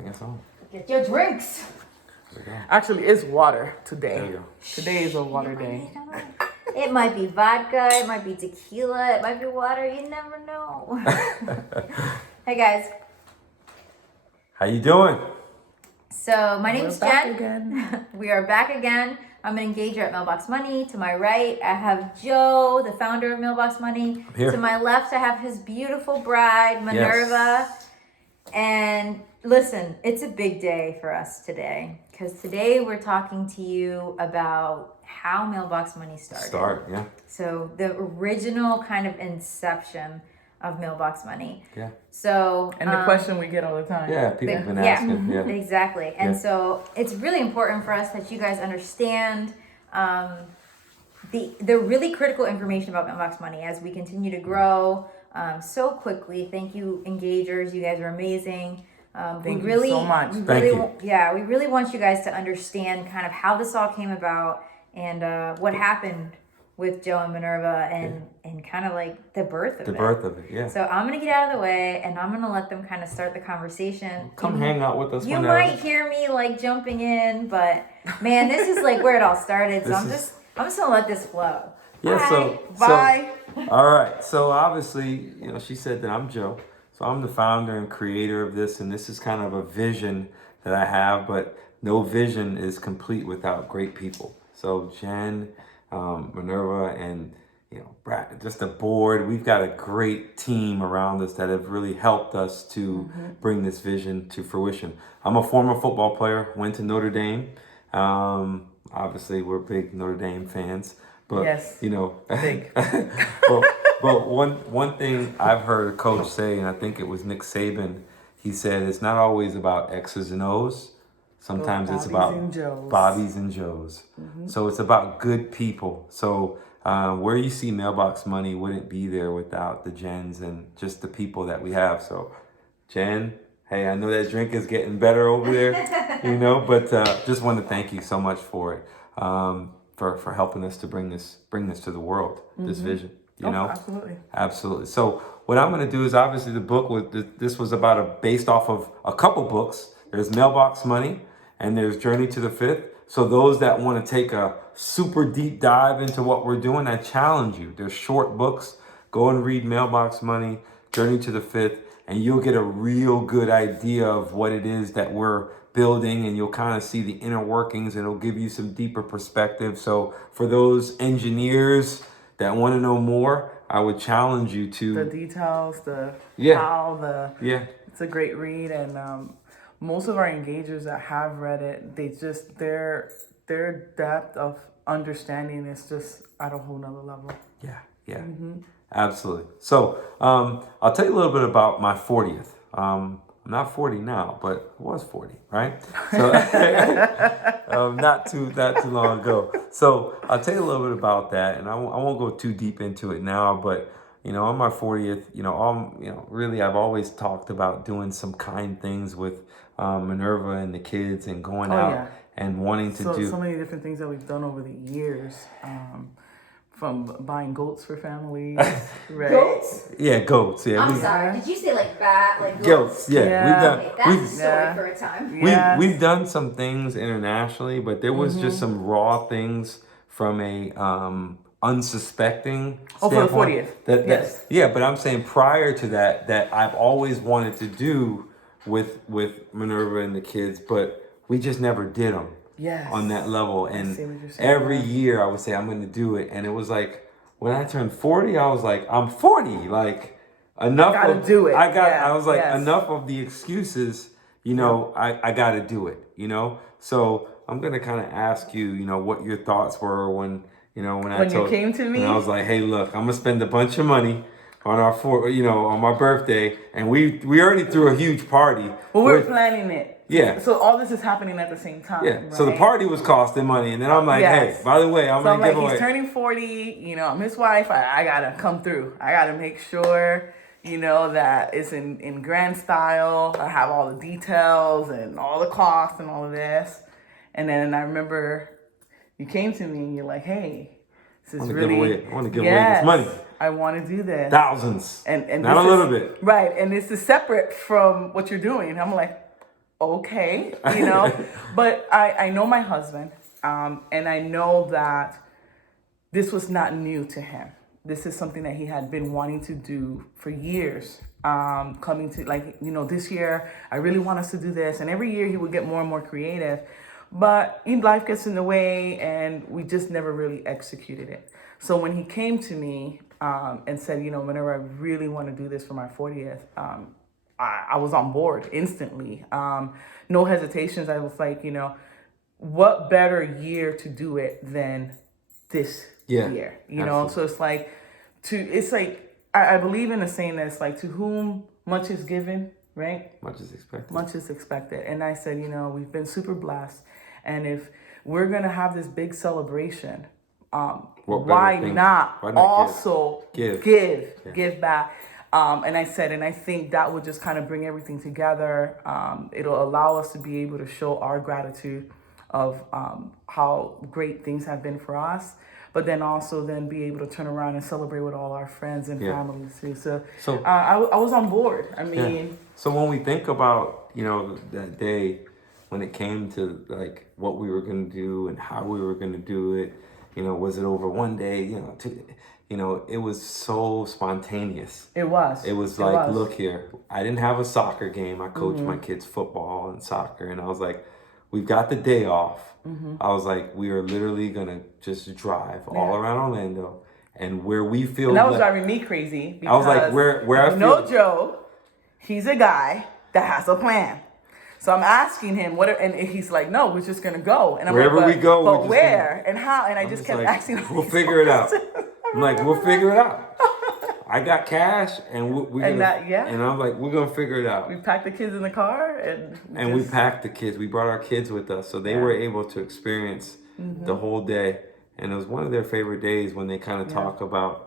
Bring us home. Get your drinks. Actually, it's water today. There you go. Today is a water day. It might be vodka, it might be tequila, it might be water. You never know. Hey guys. How you doing? So my name's Jen. Again. We are back again. I'm an engager at Mailbox Money. To my right, I have Joe, the founder of Mailbox Money. I'm here. To my left, I have his beautiful bride, Minerva. Yes. And listen, it's a big day for us today because today we're talking to you about how Mailbox Money started. Yeah. So the original kind of inception of Mailbox Money. Yeah. So And the question we get all the time. Yeah, people have been asking. Yeah. Exactly. And Yeah. so it's really important for us that you guys understand the really critical information about Mailbox Money as we continue to grow so quickly. Thank you, engagers. You guys are amazing. Thank you so much. Thank you. Yeah, we really want you guys to understand kind of how this all came about and what happened with Joe and Minerva and kind of like the birth of it. The birth of it, yeah. So I'm going to get out of the way and I'm going to let them kind of start the conversation. Come hang out with us. You whenever. might hear me like jumping in, but man, this is like where it all started. So I'm just going to let this flow. Yeah, Bye. Bye. All right. So obviously, she said that I'm Joe. So I'm the founder and creator of this, and this is kind of a vision that I have, but no vision is complete without great people. So Jenn, Minerva, and Brad, just the board. We've got a great team around us that have really helped us to bring this vision to fruition. I'm a former football player, went to Notre Dame. Obviously, we're big Notre Dame fans. But, Yes. big. but one thing I've heard a coach say, and I think it was Nick Saban, he said it's not always about X's and O's. Sometimes it's about Bobbies and Joes. So it's about good people. So where you see Mailbox Money wouldn't be there without the Jenns and just the people that we have. So Jenn, hey, I know that drink is getting better over there, but just want to thank you so much for it. For helping us to bring this to the world, this vision, Absolutely. So what I'm going to do is obviously the book this was based off of a couple books. There's Mailbox Money and there's Journey to the Fifth. So those that want to take a super deep dive into what we're doing, I challenge you. There's short books. Go and read Mailbox Money, Journey to the Fifth, and you'll get a real good idea of what it is that we're building, and you'll kind of see the inner workings, and it'll give you some deeper perspective. So for those engineers that want to know more, I would challenge you to the details, it's a great read, and most of our engagers that have read it, they just their depth of understanding is just at a whole nother level. Yeah. Absolutely. So I'll tell you a little bit about my 40th. I'm not 40 now, but I was 40, right? So not too long ago. So I'll tell you a little bit about that, and I won't go too deep into it now. But on my 40th, really, I've always talked about doing some kind things with Minerva and the kids, and going out and wanting to do so many different things that we've done over the years. From buying goats for families, right? Goats? Yeah, goats. Yeah. I'm sorry. Did you say like bat, like goats? Yeah. Okay, that's a story for a time. We've done some things internationally, but there was just some raw things from a unsuspecting for the 40th. Yes. Yeah, but I'm saying prior to that I've always wanted to do with Minerva and the kids, but we just never did them. Yes. On that level. And every year I would say I'm going to do it. And it was like, when I turned 40, I was like, I'm 40. Like, enough. I gotta do it. I was like, enough of the excuses, I got to do it, So I'm going to kind of ask you, what your thoughts were when you came to me. And I was like, hey, look, I'm going to spend a bunch of money on on my birthday. And we already threw a huge party. Well, we were planning it. Yeah. So all this is happening at the same time. Yeah. Right? So the party was costing money, and then I'm like, hey, by the way, I'm gonna give away. He's turning 40. I'm his wife. I gotta come through. I gotta make sure, that it's in grand style. I have all the details and all the costs and all of this. And then I remember you came to me and you're like, hey, this is really. I want to give away this money. I want to do this. Thousands. And not a little bit. Right. And this is separate from what you're doing. I'm like, okay, you know. But I know my husband, and I know that this was not new to him. This is something that he had been wanting to do for years. Coming to, like, you know, this year, I really want us to do this. And every year he would get more and more creative. But life gets in the way, and we just never really executed it. So when he came to me and said, you know, whenever I really want to do this for my 40th, I was on board instantly. No hesitations. I was like, you know, what better year to do it than this year? You know, so it's like, I believe in the saying that it's like, to whom much is given, right? Much is expected. Much is expected. And I said, you know, we've been super blessed. And if we're going to have this big celebration, why not also give back? And I said, and I think that would just kind of bring everything together. It'll allow us to be able to show our gratitude of how great things have been for us, but then also then be able to turn around and celebrate with all our friends and families too. So I was on board. I mean, so when we think about, you know, that day when it came to like what we were going to do and how we were going to do it, you know, was it over one day, you know, it was so spontaneous. It was. It was like, look here, I didn't have a soccer game. I coached my kids football and soccer, and I was like, we've got the day off. I was like, we are literally gonna just drive all around Orlando, and where we feel. And that was driving me crazy. Because I was like, where I feel. No, Joe, he's a guy that has a plan. So I'm asking him and he's like, no, we're just gonna go. And I'm wherever like, we go, but where and how? And I just kept like, asking. We'll figure it out. I'm like, we'll figure it out. I got cash, and we're gonna. And I'm like, we're gonna figure it out. We packed the kids in the car, and we packed the kids. We brought our kids with us, so they were able to experience the whole day. And it was one of their favorite days when they kind of talk about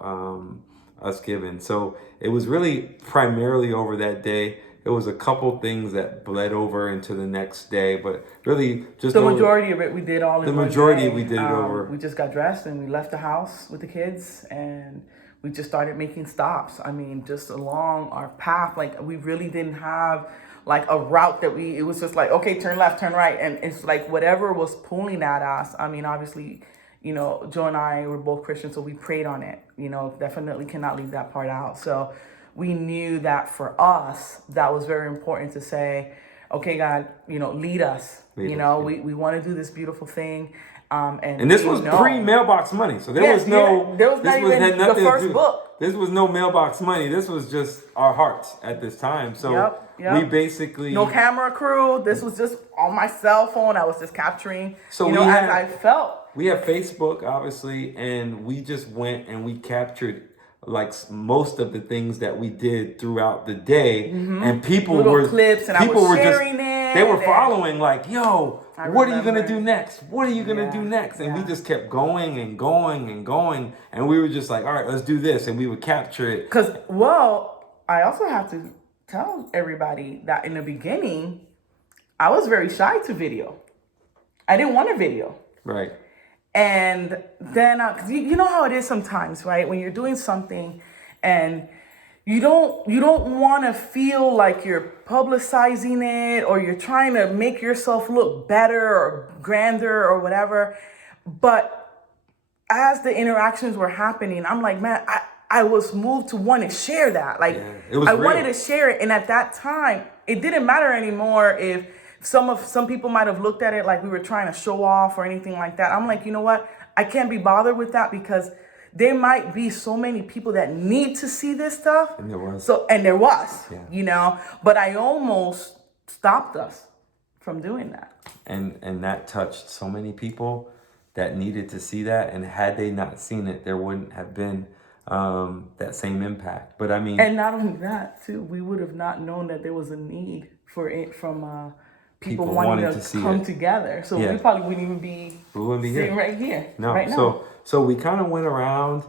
us giving. So it was really primarily over that day. It was a couple things that bled over into the next day, but really just the majority of it we did all in one day. The majority we did it over. We just got dressed and we left the house with the kids, and we just started making stops. I mean, just along our path. Like, we really didn't have like a route it was just like, okay, turn left, turn right. And it's like whatever was pulling at us. I mean, obviously, you know, Joe and I were both Christians, so we prayed on it. You know, definitely cannot leave that part out. So we knew that for us, that was very important to say, okay, God, you know, lead us. We want to do this beautiful thing. And this was pre-Mailbox Money, so there was no. There was not even the first book. This was no Mailbox Money. This was just our hearts at this time. So we basically no camera crew. This was just on my cell phone. I was just capturing. So as I felt. We have Facebook, obviously, and we just went and we captured like most of the things that we did throughout the day, and people were clips, and people I was were sharing just it. They were following like, yo. What are you going to do next? What are you going to do next? And we just kept going and going and going. And we were just like, all right, let's do this. And we would capture it. Because, I also have to tell everybody that in the beginning, I was very shy to video. I didn't want a video. Right. And then, cause you know how it is sometimes, right? When you're doing something and you don't want to feel like you're publicizing it or you're trying to make yourself look better or grander or whatever. But as the interactions were happening, I'm like, man, I was moved to want to share that. Like, it was I real. wanted to share it. And at that time, it didn't matter anymore if some people might have looked at it like we were trying to show off or anything like that. I'm like, you know what? I can't be bothered with that because there might be so many people that need to see this stuff. And there was. You know, but I almost stopped us from doing that. And that touched so many people that needed to see that. And had they not seen it, there wouldn't have been that same impact. But I mean. And not only that, too, we would have not known that there was a need for it from people wanting to come together. So we probably wouldn't even be sitting right here. No. Right now. So we kind of went around.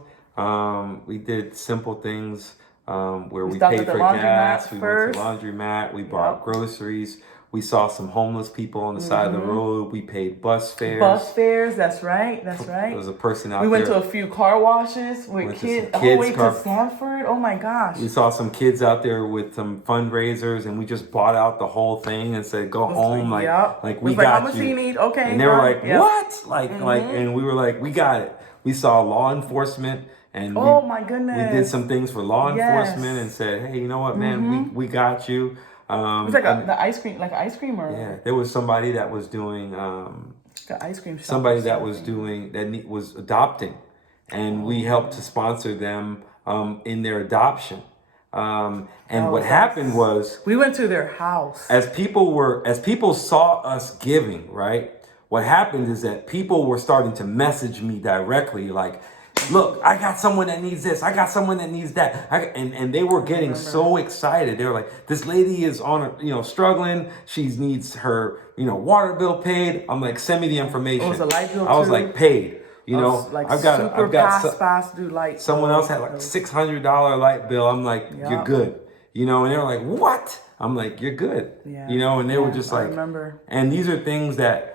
We did simple things. where we stopped paid at the for gas. We went first. to laundromat. We bought groceries. We saw some homeless people on the side of the road. We paid bus fares. Bus fares, that's right. There was a person out there. We went to a few car washes with kids all the way to Stanford. Oh my gosh. We saw some kids out there with some fundraisers, and we just bought out the whole thing and said, "Go home, like we got how much do you need? Okay." And they were like, "What?" And we were like, "We got it." We saw law enforcement, and oh my goodness, we did some things for law enforcement and said, "Hey, you know what, man? We got you." It was like the ice cream, like an ice cream, or there was somebody that was doing the ice cream shop. Somebody that was doing was adopting, and we helped to sponsor them in their adoption. And what happened was we went to their house. As people saw us giving, right? What happened is that people were starting to message me directly, like, "Look, I got someone that needs this. I got someone that needs that." And they were getting so excited. They were like, "This lady is struggling. She needs her, water bill paid." I'm like, "Send me the information." It was a light bill I was too. like, "Paid." I've got fast do light. Someone else had like $600 light bill. I'm like, "You're good." And they were like, "What?" I'm like, "You're good." Yeah. And they were just like, I remember. And these are things that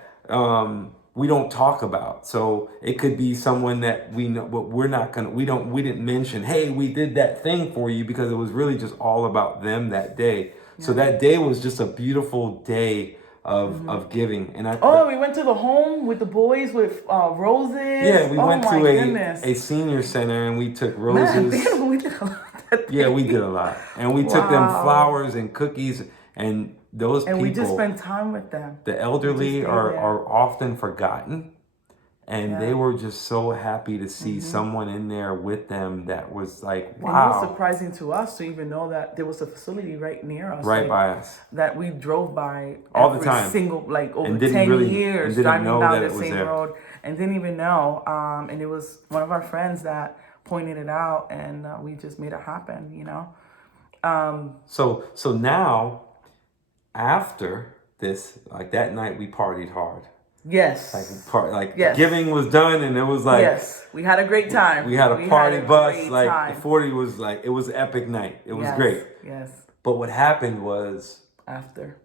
we don't talk about. So it could be someone that we know, but we didn't mention, "Hey, we did that thing for you," because it was really just all about them that day. Yeah. So that day was just a beautiful day of giving. And we went to the home with the boys with roses. Yeah, we went to a senior center and we took roses. Man, we did a lot. Yeah, we did a lot. And we took them flowers and cookies, and those people. And we just spent time with them. The elderly are often forgotten. And they were just so happy to see someone in there with them that was like, wow. And it was surprising to us to even know that there was a facility right near us. Right by us. That we drove by all the time. Over 10 years, driving down the same road. And didn't even know. And it was one of our friends that pointed it out, and we just made it happen, So now, after this, like that night, we partied hard. Yes. Yes. Giving was done, and it was like, yes, we had a great time. We had a party bus. Like the 40 was like, it was an epic night. It was great. Yes. But what happened was after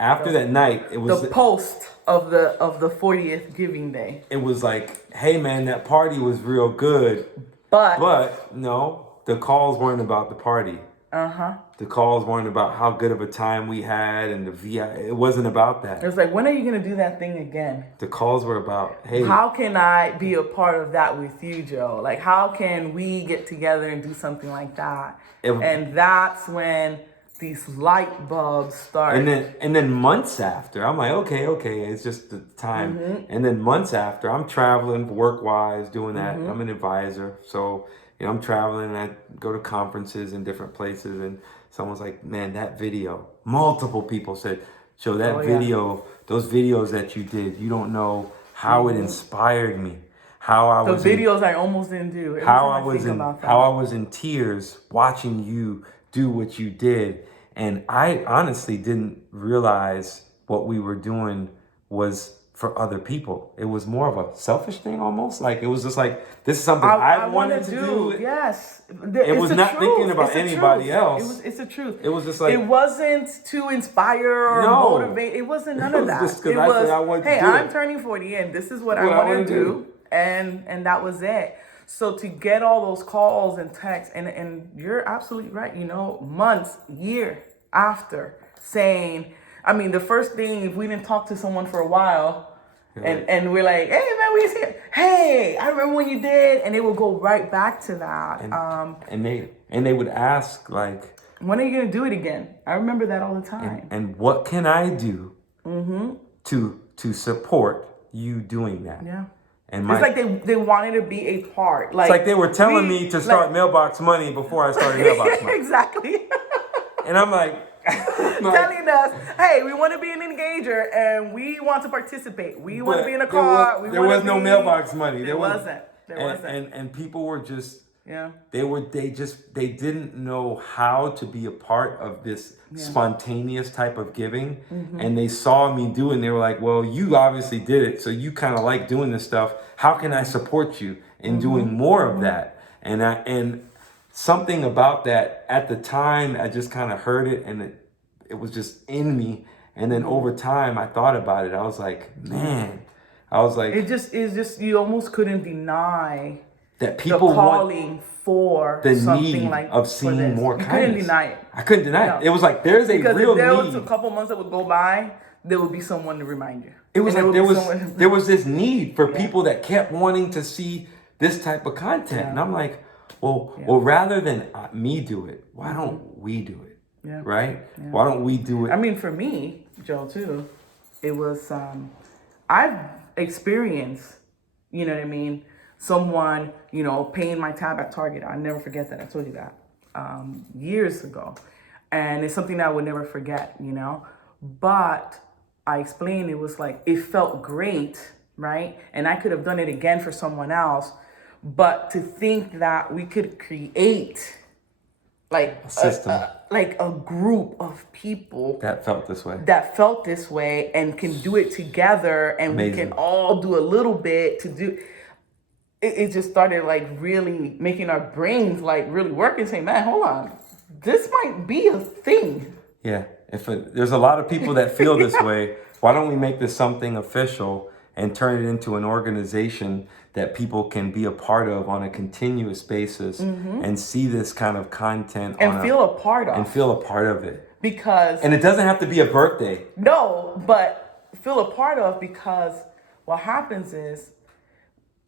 that night, it was the post of the 40th Giving Day. It was like, "Hey man, that party was real good." But no, the calls weren't about the party. The calls weren't about how good of a time we had and the VI. It wasn't about that. It was like, when are you going to do that thing again? The calls were about, "Hey, how can I be a part of that with you, Joe? Like, how can we get together and do something like that?" And that's when these light bulbs start. And then months after, I'm like, okay, it's just the time. And then months after, I'm traveling work-wise, doing that. I'm an advisor, so I'm traveling and I go to conferences in different places, and someone's like, "Man, that video." Multiple people said, "Joe, that video, those videos that you did, you don't know how it inspired me. How I was videos I almost didn't do. How I was in tears watching you do what you did." And I honestly didn't realize what we were doing was for other people. It was more of a selfish thing almost. Like, it was just like, this is something I wanted to do. Yes. It was not thinking about anybody else. It's the truth. It was just like, it wasn't to inspire or motivate. It wasn't none of that. Just it was, hey, I'm turning 40 and this is what I want to do. And that was it. So to get all those calls and texts, and you're absolutely right, months, year after saying, I mean, the first thing, if we didn't talk to someone for a while, and we're like, "Hey man, we here. Hey, I remember when you did," and they will go right back to that. And they would ask, like, "When are you gonna do it again?" I remember that all the time. And what can I do to support you doing that? Yeah. And it's like they wanted to be a part. Like, it's like they were telling me to start Mailbox Money before I started Mailbox Money. Exactly. And I'm like, telling us, "Hey, we want to be an engager and we want to participate. We want to be in a car." There was no Mailbox Money. There wasn't. And people were just, yeah. They didn't know how to be a part of this spontaneous type of giving. And they saw me do it and they were like, "Well, you obviously did it, so you kind of like doing this stuff. How can I support you in doing more of that?" And something about that at the time, I just kind of heard it and it was just in me. And then over time, I thought about it. I was like, man, it's just you almost couldn't deny that people the calling for the something need like of seeing more you kindness. couldn't deny it. I couldn't deny it. It was like there's a because real if there need. was a couple months that would go by, there would be someone to remind you. It was And like there was this need for people that kept wanting to see this type of content, and I'm like, well, rather than me do it, why don't we do it? Yeah. Right? Yeah. Why don't we do it? I mean, for me, Joe, too, it was, I've experienced, you know what I mean, someone, you know, paying my tab at Target. I'll never forget that. I told you that years ago. And it's something that I would never forget, you know. But I explained, it was like, it felt great, right? And I could have done it again for someone else. But to think that we could create like a system, like a group of people that felt this way and can do it together, and Amazing. We can all do a little bit to do it just started like really making our brains like really work and say, man, hold on, this might be a thing. Yeah, there's a lot of people that feel this way. Why don't we make this something official and turn it into an organization that people can be a part of on a continuous basis and see this kind of content and feel a part of it. Because and it doesn't have to be a birthday. No, but feel a part of, because what happens is,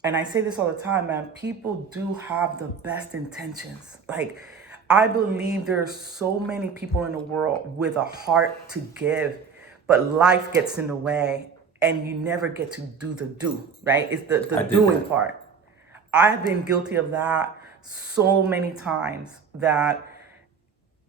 and I say this all the time, man, people do have the best intentions. Like, I believe there's so many people in the world with a heart to give, but life gets in the way. And you never get to do the do, right? It's the doing part. I've been guilty of that so many times that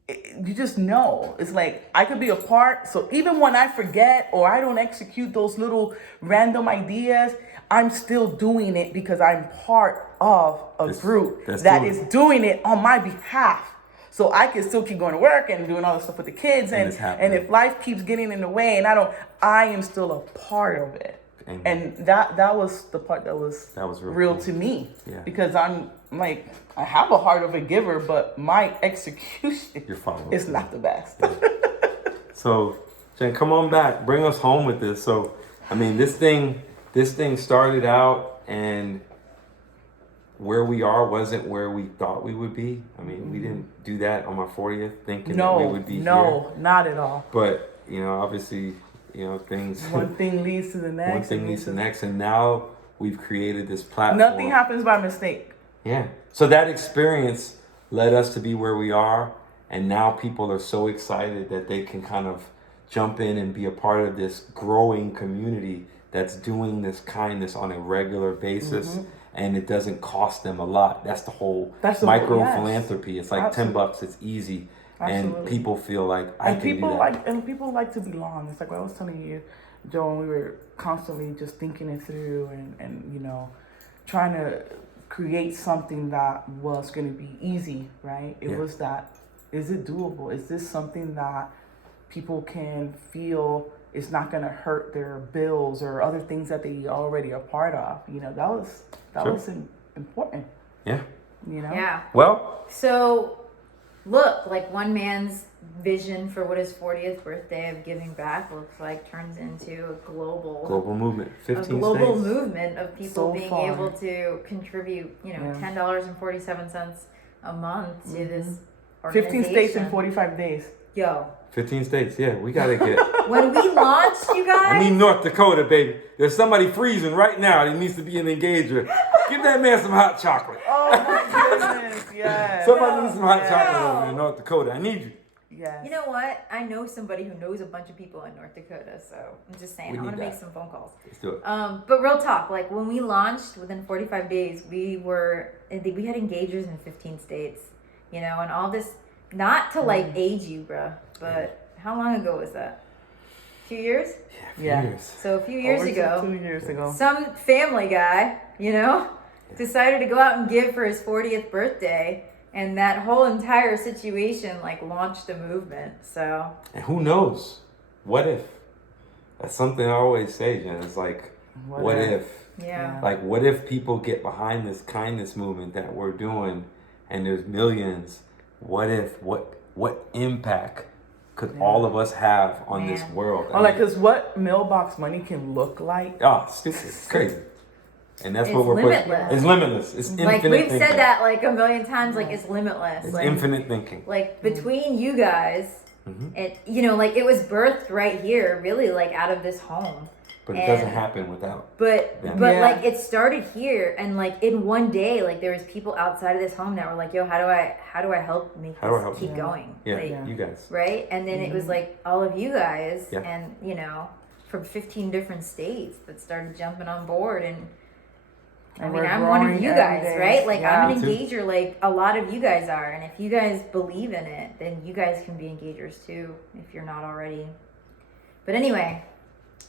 you just know. It's like, I could be a part. So even when I forget or I don't execute those little random ideas, I'm still doing it because I'm part of a group that is doing it on my behalf. So I can still keep going to work and doing all this stuff with the kids. And if life keeps getting in the way and I am still a part of it. Amen. And that was the part that was real to me. Yeah. Because I'm like, I have a heart of a giver, but my execution is not the best. Yeah. So, Jenn, come on back. Bring us home with this. So, I mean, this thing started out, and where we are wasn't where we thought we would be. I mean, we didn't do that on my 40th thinking that we would be here. No, not at all. But, you know, obviously, you know, things... One thing leads to the next. One thing leads to the next. And now we've created this platform. Nothing happens by mistake. Yeah. So that experience led us to be where we are. And now people are so excited that they can kind of jump in and be a part of this growing community that's doing this kindness on a regular basis. And it doesn't cost them a lot. That's the whole micro philanthropy. It's like $10. It's easy. Absolutely. And people feel like I can do that. And people like to belong. It's like what I was telling you, Joe, and we were constantly just thinking it through and you know, trying to create something that was going to be easy, right? It was that, is it doable? Is this something that people can feel is not going to hurt their bills or other things that they already are part of? You know, that was important. Yeah. You know? Yeah. Well. So, look, like one man's vision for what his 40th birthday of giving back looks like turns into a global movement. 15 global states. movement of people being able to contribute, you know, $10.47 a month to this organization. 15 states in 45 days. Yo. 15 states, yeah, we gotta get. When we launched, you guys. I need North Dakota, baby. There's somebody freezing right now. He needs to be an engager. Give that man some hot chocolate. Oh my goodness, yes. Somebody needs some hot chocolate over there in North Dakota. I need you. Yes. You know what? I know somebody who knows a bunch of people in North Dakota, so I'm just saying, I'm gonna make some phone calls. Let's do it. But real talk, like when we launched, within 45 days, we had engagers in 15 states, you know, and all this. Not to like age you, bruh, but how long ago was that? 2 years? Yeah, a few years. So a few years ago, 2 years ago, some family guy, you know, decided to go out and give for his 40th birthday, and that whole entire situation like launched a movement. So. And who knows? What if? That's something I always say, Jenn. It's like, what if? Yeah. Like, what if people get behind this kindness movement that we're doing? and there's millions. What impact could all of us have on this world? Or like, cause what mailbox money can look like? Oh, stupid, it's crazy. And that's It's what we're limitless. pushing. It's limitless. It's infinite Like we've thinking. said that like a million times. Like it's limitless. It's like, infinite thinking. Like between you guys, and you know, like it was birthed right here, really, like out of this home. But it doesn't happen without. But like it started here, and like in one day, like there was people outside of this home that were like, "Yo, how do I help make this keep going?" Yeah, like, you guys. Right, and then it was like all of you guys, and you know, from 15 different states that started jumping on board, and I mean, I'm one of you guys, right? Like I'm an engager, like a lot of you guys are, and if you guys believe in it, then you guys can be engagers too, if you're not already. But anyway.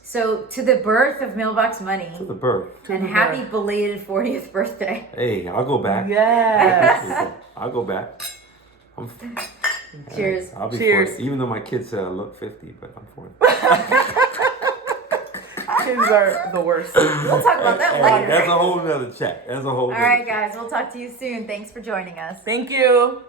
So, to the birth of Mailbox Money. To the birth. And happy belated 40th birthday. Hey, I'll go back. Yes. I'll go back. Cheers. I'll be 40. Even though my kids say I look 50, but I'm 40. Kids are the worst. We'll talk about that later. That's a whole nother chat. All right, guys. We'll talk to you soon. Thanks for joining us. Thank you.